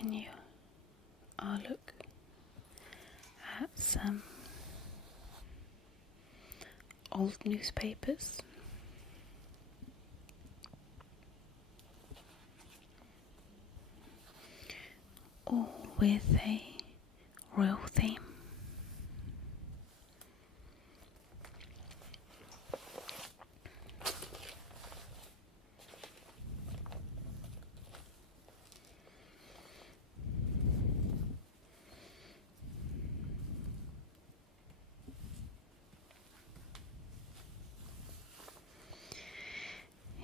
continue our look at some old newspapers. All with a royal theme.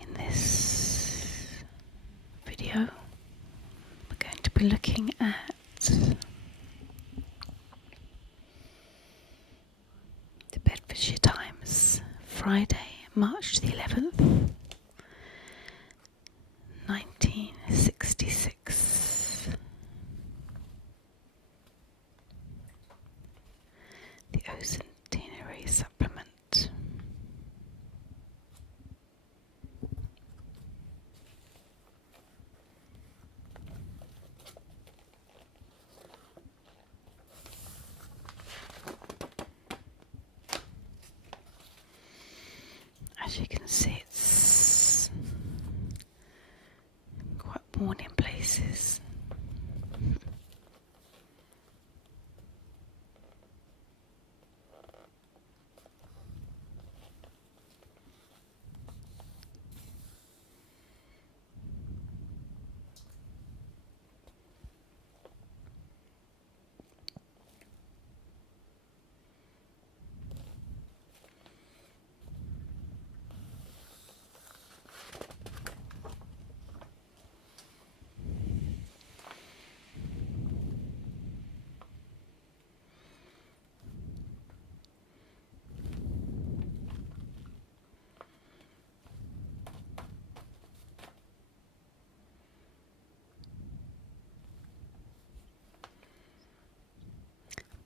In this video, we're going to be looking at the Bedfordshire Times, Friday, March the 11th, 1966. The Centenary Supplement. As you can see, it's quite worn in places.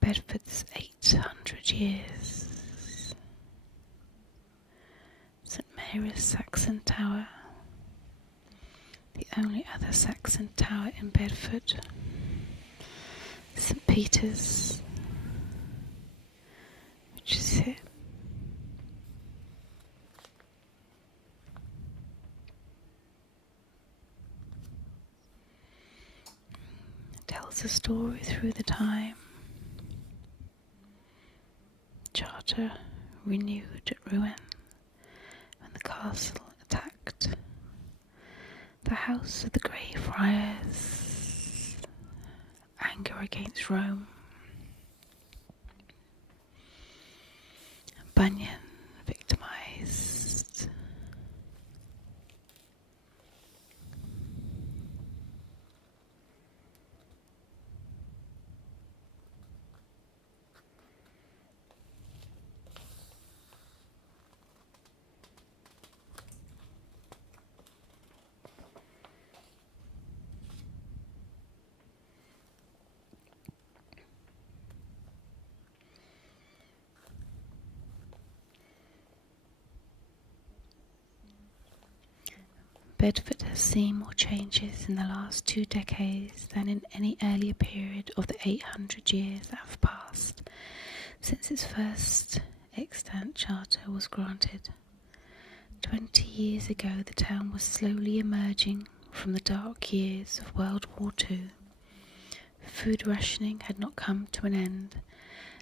Bedford's 800 years. St Mary's Saxon Tower, the only other Saxon tower in Bedford. St Peter's, which is here. It tells a story through the time. Charter renewed at ruin when the castle attacked the house of the Grey Friars. Anger against Rome. Bunyan victimized. Bedford has seen more changes in the last 2 decades than in any earlier period of the 800 years that have passed since its first extant charter was granted. 20 years ago, the town was slowly emerging from the dark years of World War II. Food rationing had not come to an end,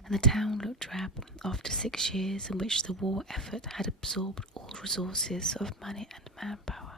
and the town looked drab after 6 years in which the war effort had absorbed all resources of money and manpower.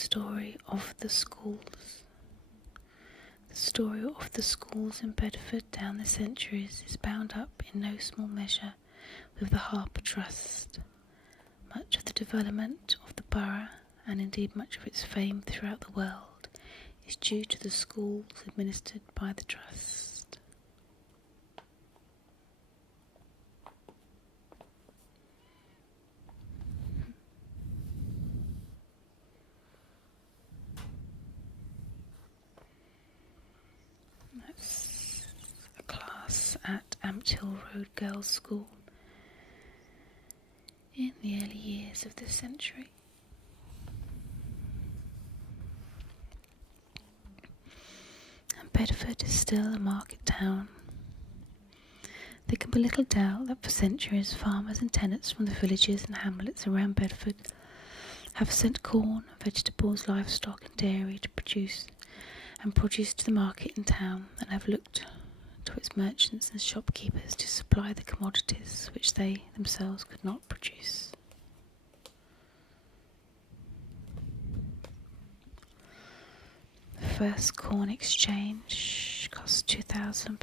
story of the schools. The story of the schools in Bedford down the centuries is bound up in no small measure with the Harper Trust. Much of the development of the borough, and indeed much of its fame throughout the world, is due to the schools administered by the Trust. That's a class at Ampthill Road Girls' School in the early years of this century. And Bedford is still a market town. There can be little doubt that for centuries farmers and tenants from the villages and hamlets around Bedford have sent corn, vegetables, livestock and dairy to produce to the market in town, and have looked to its merchants and shopkeepers to supply the commodities which they themselves could not produce. The first corn exchange cost £2,000.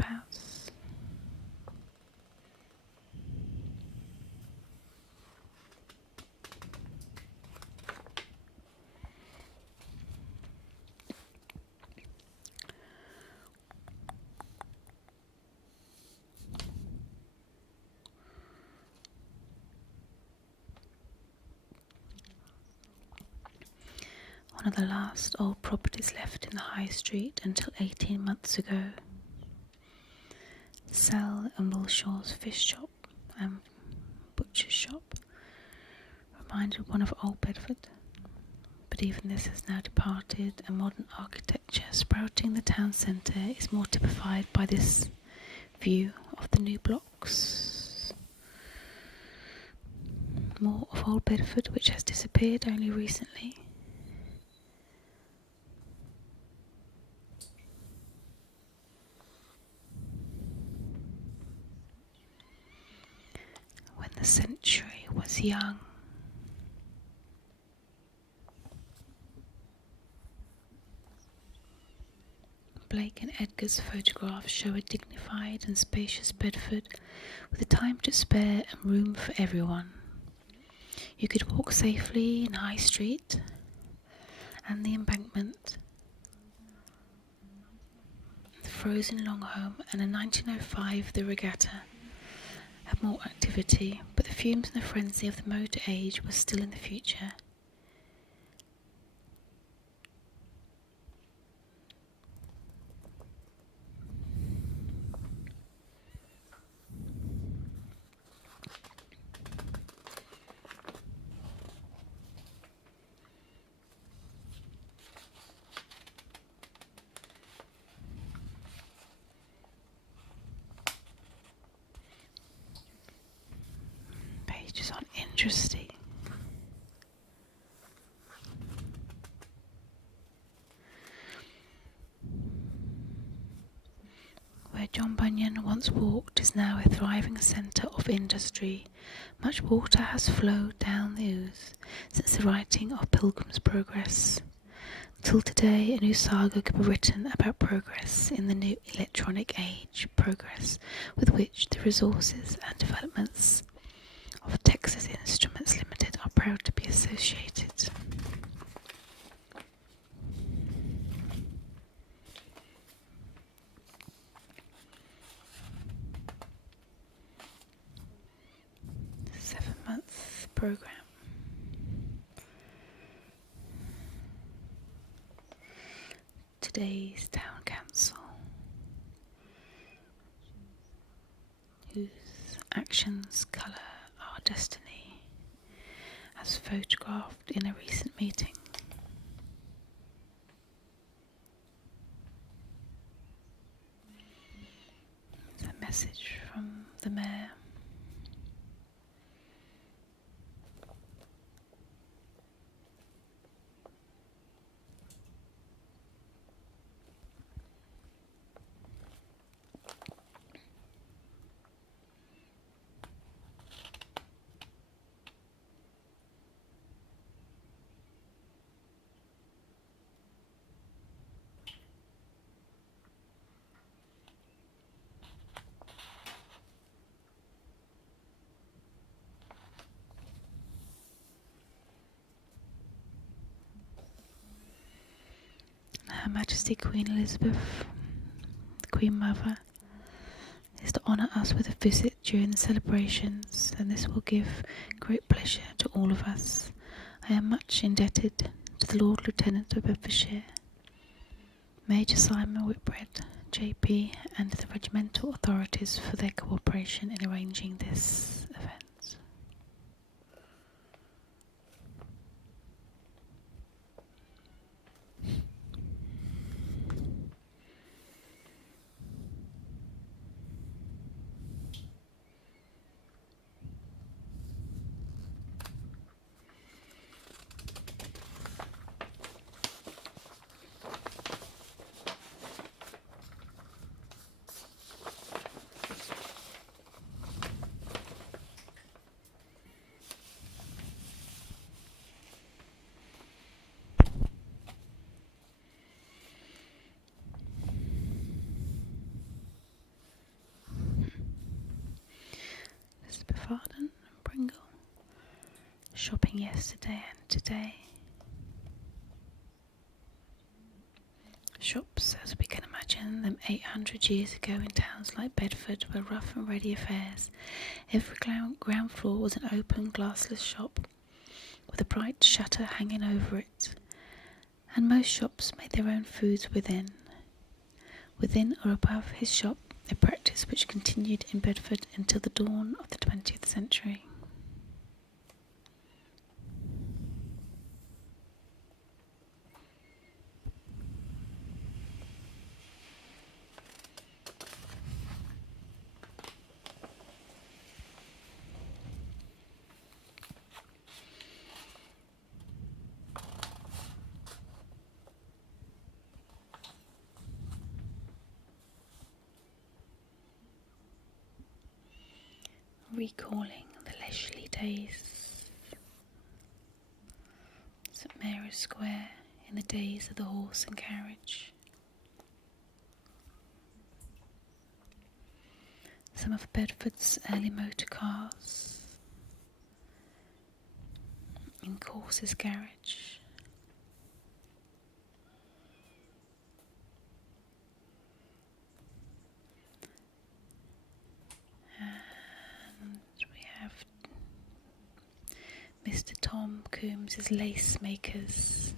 One of the last old properties left in the High Street until 18 months ago. Sell and Wilshaw's fish shop and butcher's shop reminded one of old Bedford, but even this has now departed, and modern architecture sprouting the town centre is more typified by this view of the new blocks. More of old Bedford, which has disappeared only recently. When the century was young. Blake and Edgar's photographs show a dignified and spacious Bedford with the time to spare and room for everyone. You could walk safely in High Street and the Embankment, the frozen Longholm, and in 1905 the Regatta had more activity, but the fumes and the frenzy of the motor age were still in the future. Pages on interesting. Where John Bunyan once walked is now a thriving centre of industry. Much water has flowed down the Ouse since the writing of Pilgrim's Progress. Till today a new saga could be written about progress in the new electronic age, progress with which the resources and developments of Texas Instruments Limited are proud to be associated. The 7-month programme. Today's Town Council, whose actions colour our destiny, as photographed in a recent meeting. It's a message from the Mayor. Her Majesty Queen Elizabeth, the Queen Mother, is to honour us with a visit during the celebrations, and this will give great pleasure to all of us. I am much indebted to the Lord Lieutenant of Bedfordshire, Major Simon Whitbread, JP, and the regimental authorities for their cooperation in arranging this event. Elizabeth Arden and Pringle. Shopping yesterday and today. Shops, as we can imagine them 800 years ago in towns like Bedford, were rough and ready affairs. Every ground floor was an open glassless shop with a bright shutter hanging over it, and most shops made their own foods within. Within or above his shop, a practice which continued in Bedford until the dawn of the 20th century. Recalling the leisurely days, St Mary's Square in the days of the horse and carriage. Some of Bedford's early motor cars in Course's garage. And we have Mr. Tom Coombs's lace makers.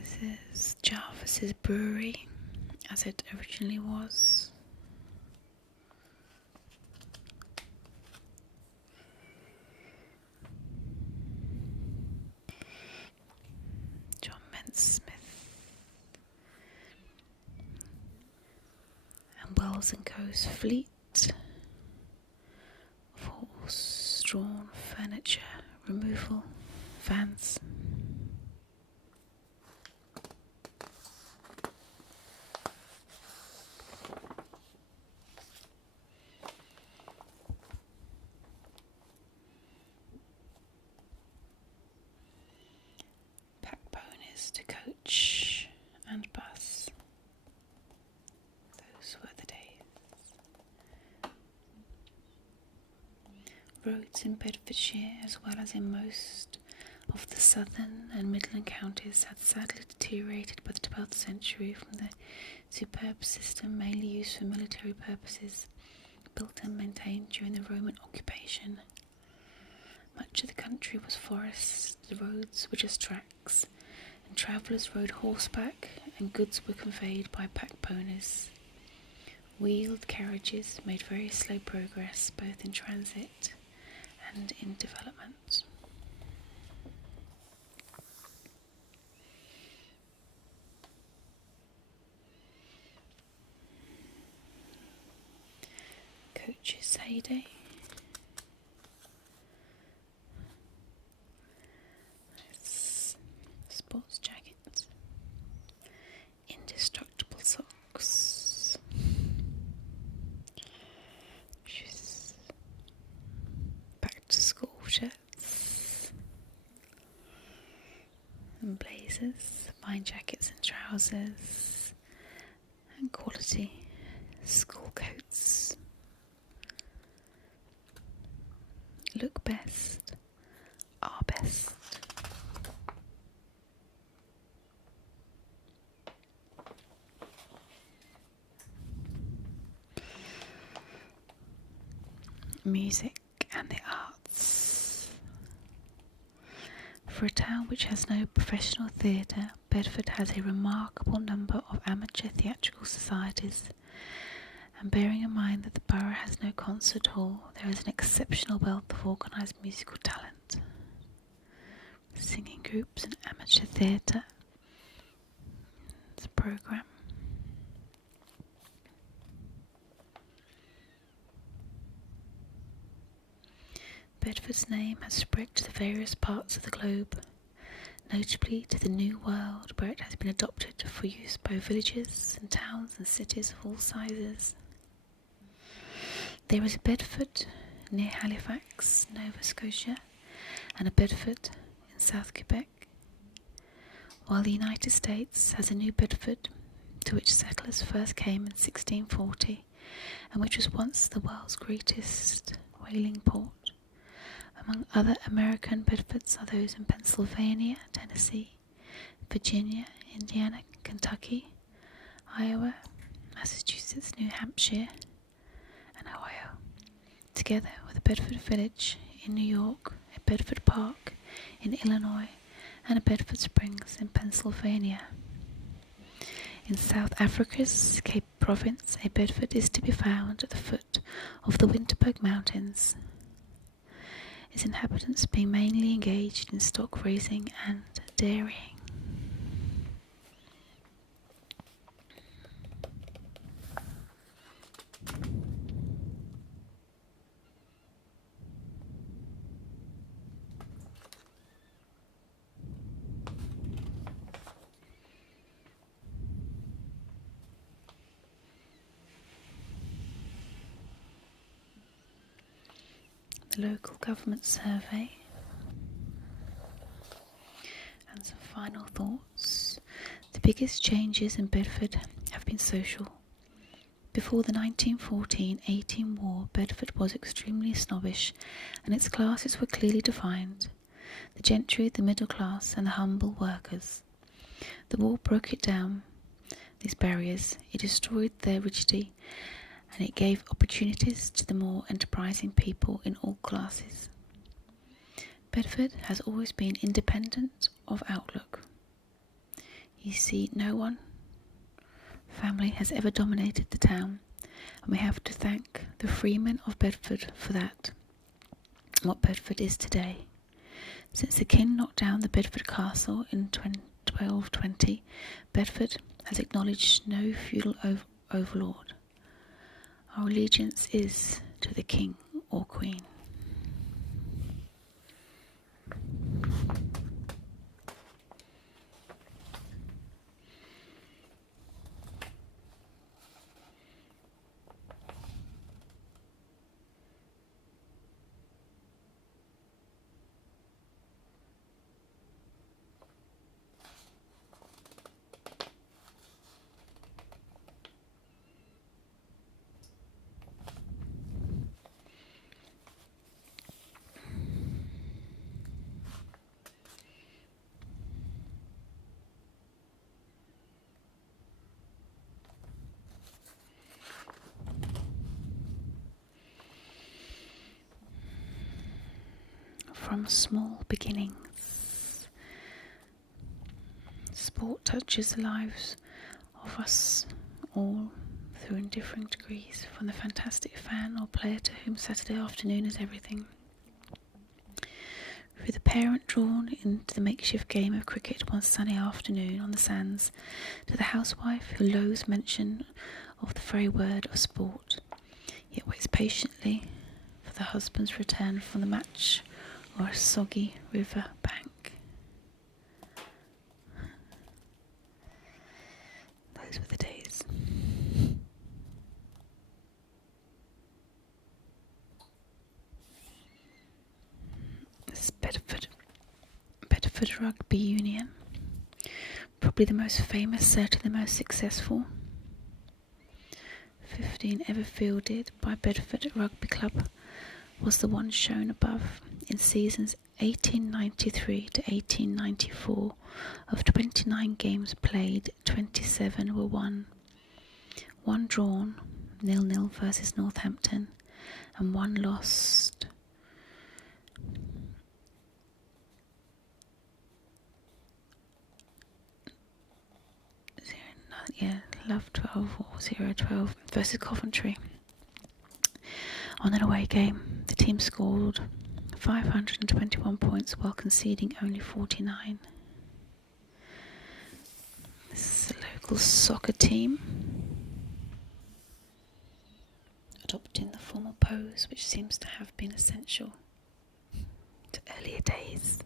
This is Jarvis's brewery, as it originally was. John Smith and Wells and Co.'s fleet of horse-drawn furniture removal vans. Pack ponies to coach and bus. Those were the days. Roads in Bedfordshire, as well as in most of the southern and midland counties, had sadly deteriorated by the 12th century from the superb system mainly used for military purposes, built and maintained during the Roman occupation. Much of the country was forest, the roads were just tracks, and travellers rode horseback, and goods were conveyed by pack ponies. Wheeled carriages made very slow progress both in transit and in development. Coach's heyday. Sports jackets, indestructible socks, shoes, back to school shirts and blazers, fine jackets and trousers, and quality. School coats look best, are best. Music and the arts. For a town which has no professional theatre, Bedford has a remarkable number of amateur theatrical societies, and bearing in mind that the borough has no concert hall, there is an exceptional wealth of organised musical talent. Singing groups and amateur theatre. It's a programme. Bedford's name has spread to the various parts of the globe, notably to the New World, where it has been adopted for use by villages and towns and cities of all sizes. There is a Bedford near Halifax, Nova Scotia, and a Bedford in South Quebec, while the United States has a New Bedford, to which settlers first came in 1640, and which was once the world's greatest whaling port. Among other American Bedfords are those in Pennsylvania, Tennessee, Virginia, Indiana, Kentucky, Iowa, Massachusetts, New Hampshire, and Ohio, together with a Bedford Village in New York, a Bedford Park in Illinois, and a Bedford Springs in Pennsylvania. In South Africa's Cape Province, a Bedford is to be found at the foot of the Winterberg Mountains, its inhabitants being mainly engaged in stock raising and dairying. The local government survey, and some final thoughts. The biggest changes in Bedford have been social. Before the 1914-18 war, Bedford was extremely snobbish, and its classes were clearly defined: the gentry, the middle class, and the humble workers. The war broke it down, these barriers. It destroyed their rigidity, and it gave opportunities to the more enterprising people in all classes. Bedford has always been independent of outlook. You see, no one family has ever dominated the town, and we have to thank the freemen of Bedford for that, what Bedford is today. Since the king knocked down the Bedford Castle in 1220, Bedford has acknowledged no feudal overlord. Our allegiance is to the king or queen. From small beginnings, sport touches the lives of us all through in different degrees, from the fantastic fan or player to whom Saturday afternoon is everything, through the parent drawn into the makeshift game of cricket one sunny afternoon on the sands, to the housewife who loathes mention of the very word of sport, yet waits patiently for the husband's return from the match or a soggy river bank. Those were the days. This is Bedford Rugby Union, probably the most famous, certainly the most successful. 15 ever fielded by Bedford Rugby Club was the one shown above. In seasons 1893 to 1894, of 29 games played, 27 were won, 1 drawn, 0-0 versus Northampton, and 1 lost. Love 12 or 0-12 versus Coventry. On an away game, the team scored 521 points while conceding only 49. This is a local soccer team, adopting the formal pose which seems to have been essential to earlier days.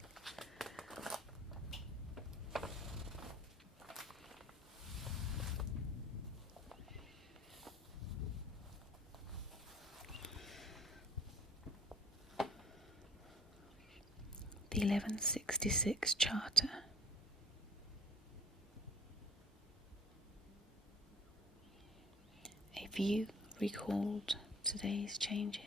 The 1166 Charter. A view recalled today's changes.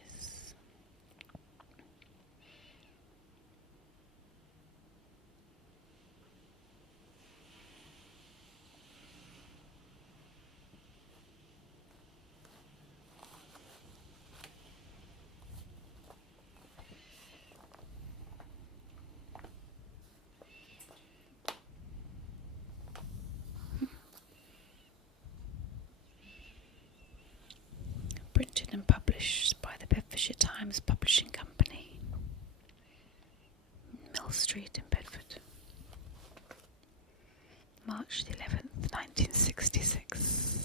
Printed and published by the Bedfordshire Times Publishing Company, Mill Street in Bedford, March the 11th, 1966.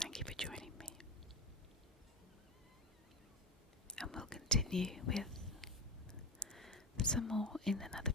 Thank you for joining me, and we'll continue with some more in another